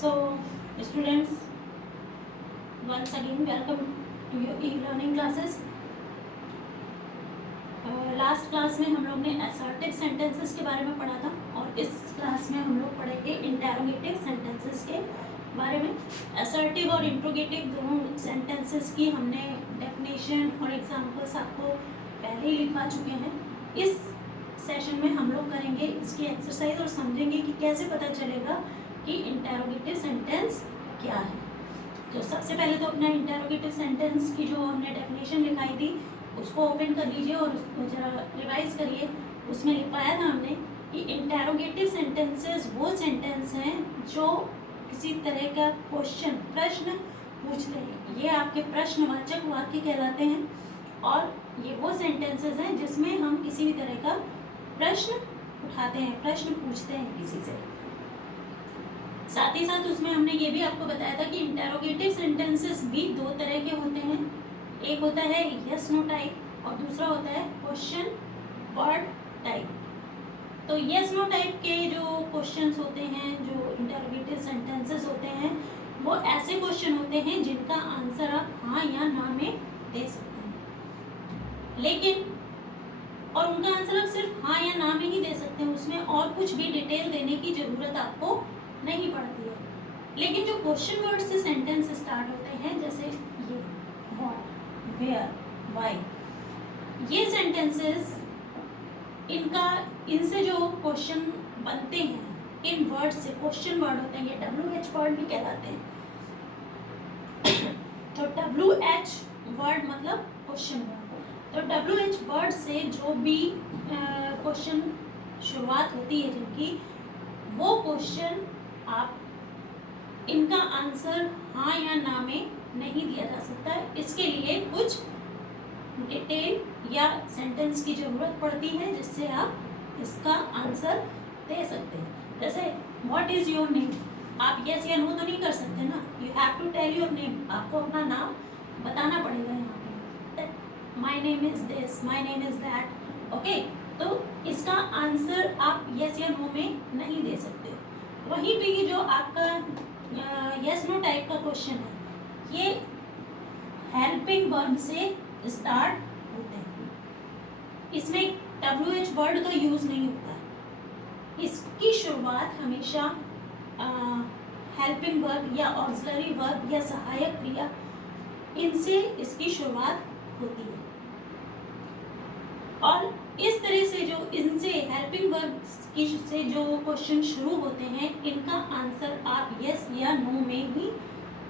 So, students, once again welcome to your e-learning classes. Last class में हम लोग ने असर्टिव सेंटेंसेस के बारे में पढ़ा था और इस क्लास में हम लोग पढ़ेंगे इंटेरोगेटिव सेंटेंसेस के बारे में। असर्टिव और इंट्रोगेटिव दोनों सेंटेंसेस की हमने डेफिनेशन और एग्जांपल्स आपको पहले ही लिखवा चुके हैं। इस सेशन में हम लोग करेंगे इसकी एक्सरसाइज और समझेंगे कि कैसे पता चलेगा कि इंटेरोगेटिव सेंटेंस क्या है। तो सबसे पहले तो अपना इंटेरोगेटिव सेंटेंस की जो हमने डेफिनेशन लिखाई थी उसको ओपन कर लीजिए और उसको जरा रिवाइज करिए। उसमें लिखवाया था हमने कि इंटेरोगेटिव सेंटेंसेस वो सेंटेंस हैं जो किसी तरह का क्वेश्चन प्रश्न पूछते हैं। ये आपके प्रश्नवाचक वाक्य कहलाते हैं और ये वो सेंटेंसेस हैं जिसमें हम किसी भी तरह का प्रश्न उठाते हैं, प्रश्न पूछते हैं किसी से। साथ ही साथ उसमें हमने ये भी आपको बताया था कि इंटेरोगेटिव सेंटेंसेस भी दो तरह के होते हैं। एक होता है यस नो टाइप और दूसरा होता है क्वेश्चन वर्ड टाइप। तो यस नो टाइप के जो क्वेश्चंस होते हैं, जो इंटेरोगेटिव सेंटेंसेस होते हैं, वो ऐसे क्वेश्चन होते हैं जिनका आंसर आप हाँ या ना में दे सकते हैं। लेकिन और उनका आंसर आप सिर्फ हाँ या ना में ही दे सकते हैं, उसमें और कुछ भी डिटेल देने की ज़रूरत आपको नहीं पड़ती है। लेकिन जो क्वेश्चन वर्ड से सेंटेंस स्टार्ट होते हैं, जैसे ये व्हाट, वेयर, व्हाई, ये सेंटेंसेस इनसे जो क्वेश्चन बनते हैं इन वर्ड से, क्वेश्चन वर्ड होते हैं, ये WH वर्ड भी कहलाते हैं। तो WH वर्ड मतलब क्वेश्चन वर्ड। तो WH वर्ड से जो भी क्वेश्चन शुरुआत होती है जिनकी, वो क्वेश्चन आप इनका आंसर हाँ या ना में नहीं दिया जा सकता है। इसके लिए कुछ डिटेल या सेंटेंस की ज़रूरत पड़ती है जिससे आप इसका आंसर दे सकते हैं। जैसे व्हाट इज़ योर नेम, आप यस या नो तो नहीं कर सकते ना, you have to tell your name, आपको अपना नाम बताना पड़ेगा यहाँ पे। My name is this, my name is that, okay. तो इसका आंसर आप यस या नो में नहीं दे सकते। वहीं पे ये जो आपका यस नो टाइप का क्वेश्चन है, ये हेल्पिंग वर्ब से स्टार्ट होते हैं। इसमें WH वर्ड का यूज़ नहीं होता है। इसकी शुरुआत हमेशा हेल्पिंग वर्ब या ऑक्सिलरी वर्ब या सहायक क्रिया, इनसे इसकी शुरुआत होती है। और इस तरह से जो इनसे हेल्पिंग वर्ब की से जो क्वेश्चन शुरू होते हैं, इनका आंसर आप यस या नो में ही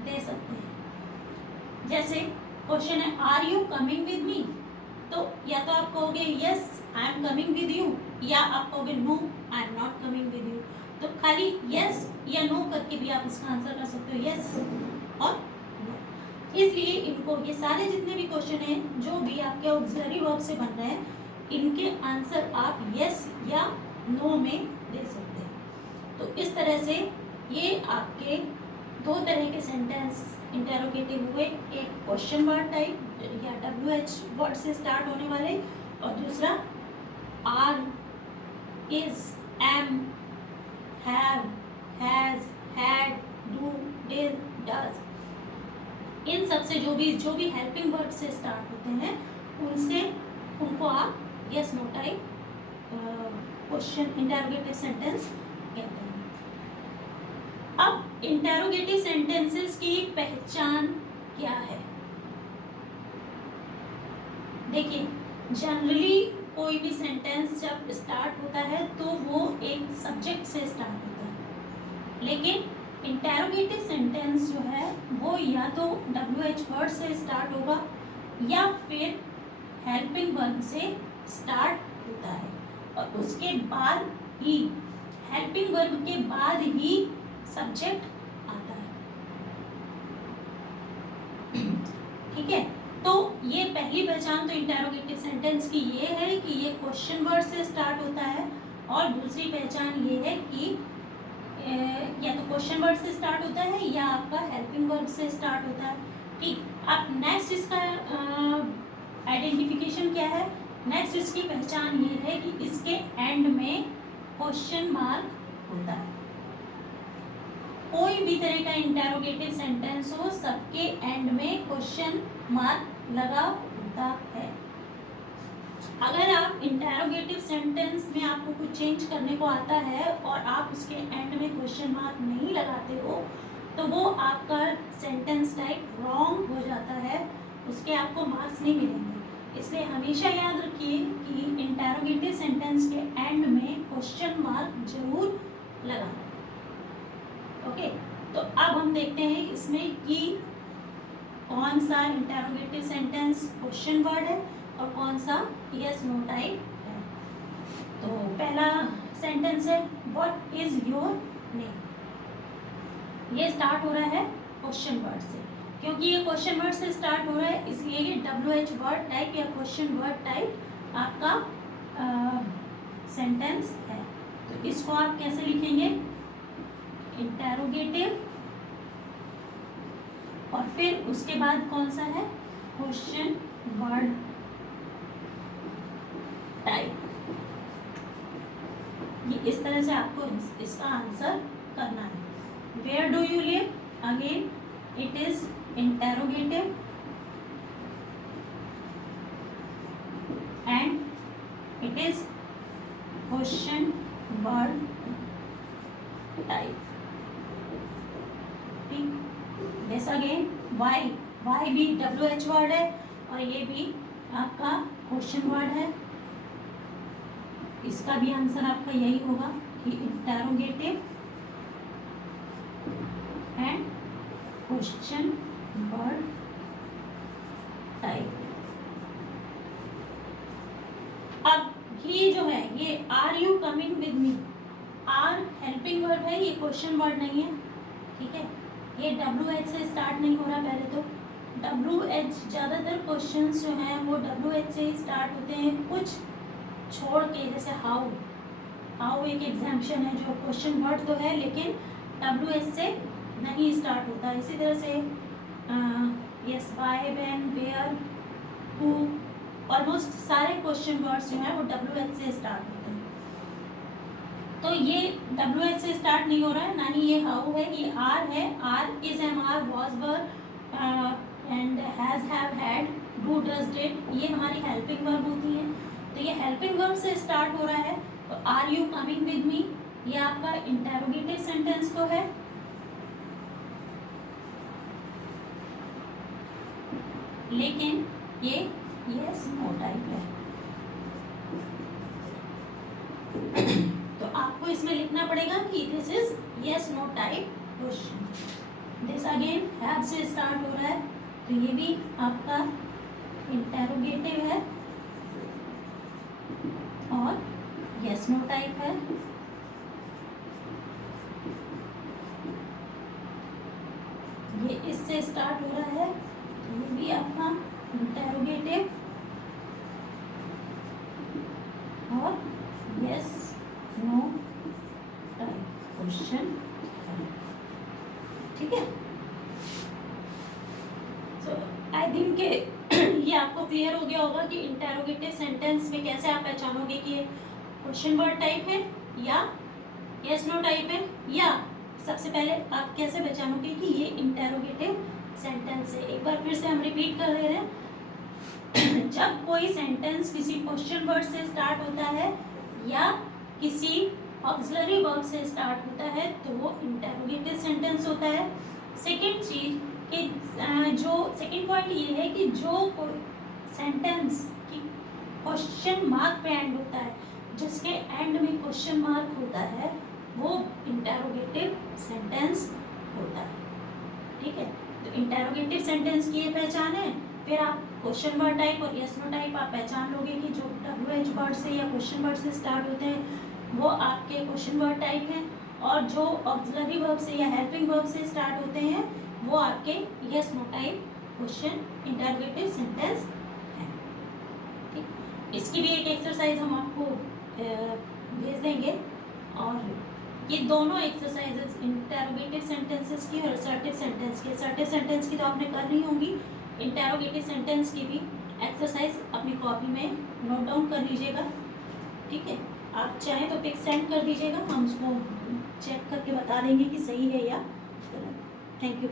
दे सकते हैं। जैसे क्वेश्चन है are you coming with me, तो या तो आप कहोगे yes I am coming with you, या आप कहोगे no I am not coming with you. तो खाली यस या नो करके भी आप इसका आंसर कर सकते हो, यस और नो। इसलिए इनको, ये सारे जितने भी क्वेश्चन हैं जो भी आपके ऑक्सिलरी वर्ब से बन रहे हैं, इनके आंसर आप यस या नो में दे सकते हैं। तो इस तरह से ये आपके दो तरह के सेंटेंस इंटेरोगेटिव हुए, एक क्वेश्चन वर्ड टाइप या WH वर्ड से स्टार्ट होने वाले, और दूसरा are, is, am, have, has, had, do, did, does, इन सब से जो भी हेल्पिंग वर्ड से स्टार्ट होते हैं, उनको आप yes no type question interrogative sentence कहते हैं। अब इंटेरोगेटिव सेंटेंसेस की पहचान क्या है? देखिए, जनरली कोई भी सेंटेंस जब स्टार्ट होता है तो वो एक सब्जेक्ट से स्टार्ट होता है, लेकिन इंटेरोगेटिव सेंटेंस जो है वो या तो WH वर्ड से स्टार्ट होगा या फिर हेल्पिंग वर्ब से स्टार्ट होता है, और उसके बाद ही, हेल्पिंग वर्ब के बाद ही सब्जेक्ट आता है। ठीक है, तो ये पहली पहचान तो इंटेरोगेटिव सेंटेंस की ये है कि ये क्वेश्चन वर्ड से स्टार्ट होता है, और दूसरी पहचान ये है कि या तो क्वेश्चन वर्ड से स्टार्ट होता है या आपका हेल्पिंग वर्ब से स्टार्ट होता है। ठीक, अब नेक्स्ट इसका आइडेंटिफिकेशन क्या है? नेक्स्ट इसकी पहचान ये है कि इसके एंड में क्वेश्चन मार्क होता है। कोई भी तरह का इंटेरोगेटिव सेंटेंस हो, सबके एंड में क्वेश्चन मार्क लगा होता है। अगर आप इंटेरोगेटिव सेंटेंस में आपको कुछ चेंज करने को आता है और आप उसके एंड में क्वेश्चन मार्क नहीं लगाते हो, तो वो आपका सेंटेंस टाइप रॉन्ग हो जाता है, उसके आपको मार्क्स नहीं मिलेंगे। इसलिए हमेशा याद रखिए कि इंटेरोगेटिव सेंटेंस के एंड में क्वेश्चन मार्क जरूर लगाना। ओके, तो अब हम देखते हैं इसमें कि कौन सा इंटेरोगेटिव सेंटेंस क्वेश्चन वर्ड है और कौन सा यस नो टाइप है। तो पहला सेंटेंस है व्हाट इज योर नेम। ये स्टार्ट हो रहा है क्वेश्चन वर्ड से, क्योंकि ये क्वेश्चन वर्ड से स्टार्ट हो रहा है इसलिए ये WH वर्ड टाइप या क्वेश्चन वर्ड टाइप आपका सेंटेंस है। तो इसको आप कैसे लिखेंगे, इंटेरोगेटिव और फिर उसके बाद कौन सा है, क्वेश्चन वर्ड टाइप। ये इस तरह से आपको इसका आंसर करना है। Where do you live, again it is interrogative and it is question word type. ठीक, दिस अगेन वाई भी WH वर्ड है और ये भी आपका क्वेश्चन वर्ड है। इसका भी आंसर आपका यही होगा कि interrogative and question word type. अब ये जो है ये are you coming with me, are helping word है, ये क्वेश्चन वर्ड नहीं है। ठीक है, ये WH से स्टार्ट नहीं हो रहा। पहले तो WH ज़्यादातर क्वेश्चंस जो हैं वो WH से ही स्टार्ट होते हैं, कुछ छोड़ के, जैसे हाउ एक एग्जाम्पशन है जो क्वेश्चन वर्ड तो है लेकिन WH से नहीं स्टार्ट होता। इसी तरह से yes, by, when, where, who, almost सारे क्वेश्चन वर्ड्स जो हैं वो WH से स्टार्ट होते हैं। तो ये WH से स्टार्ट नहीं हो रहा है, ना ही ये हाउ है, ये आर है। Are, is, am, are, was, were and has, have, had, do, does, did, ये हमारी हेल्पिंग वर्ब होती है। तो ये हेल्पिंग वर्ब से स्टार्ट हो रहा है। तो are you coming with me, ये आपका इंटेरोगेटिव सेंटेंस तो है, लेकिन ये यस नो टाइप है। तो आपको इसमें लिखना पड़ेगा कि this is yes no type question. This again have से स्टार्ट हो रहा है, तो ये भी आपका इंटेरोगेटिव है और यस नो टाइप है। ये इससे स्टार्ट हो रहा है, तो ये भी आपका इंटेरोगेटिव और यस नो टाइप क्वेश्चन। ठीक है, सो आई थिंक के ये आपको क्लियर हो गया होगा कि इंटेरोगेटिव सेंटेंस में कैसे आप पहचानोगे कि ये क्वेश्चन वर्ड टाइप है या यस नो टाइप है, या सबसे पहले आप कैसे पहचानोगे कि ये इंटेरोगेटिव सेंटेंस है। एक बार फिर से हम रिपीट कर रहे हैं। जब कोई सेंटेंस किसी क्वेश्चन वर्ड से स्टार्ट होता है या किसी ऑक्सिलरी वर्ब से स्टार्ट होता है तो वो इंटेरोगेटिव सेंटेंस होता है। सेकंड चीज कि जो सेकंड पॉइंट ये है कि जो सेंटेंस की क्वेश्चन मार्क पे एंड होता है, जिसके एंड में क्वेश्चन मार्क होता है, वो इंटेरोगेटिव सेंटेंस होता है। ठीक है, तो इंटेरोगेटिव सेंटेंस की ये पहचान है। फिर आप क्वेश्चन वर्ड टाइप और यस नो टाइप आप पहचान लोगे कि जो WH वर्ड से या क्वेश्चन वर्ड से स्टार्ट होते हैं वो आपके क्वेश्चन वर्ड टाइप हैं, और जो ऑक्सिलरी वर्ब से या हेल्पिंग वर्ब से स्टार्ट होते हैं वो आपके yes no type question interrogative sentence है। ठीक, इसकी भी एक एक्सरसाइज हम आपको भेज देंगे, और ये दोनों एक्सरसाइजेस इंटेरोगेटिव सेंटेंसेस की और असर्टिव सेंटेंस की, असर्टिव सेंटेंस की तो आपने करनी होगी, इंटेरोगेटिव सेंटेंस की भी एक्सरसाइज अपनी कॉपी में नोट डाउन कर लीजिएगा। ठीक है, आप चाहें तो पिक सेंड कर दीजिएगा, हम उसको चेक करके बता देंगे कि सही है या करें। Thank you.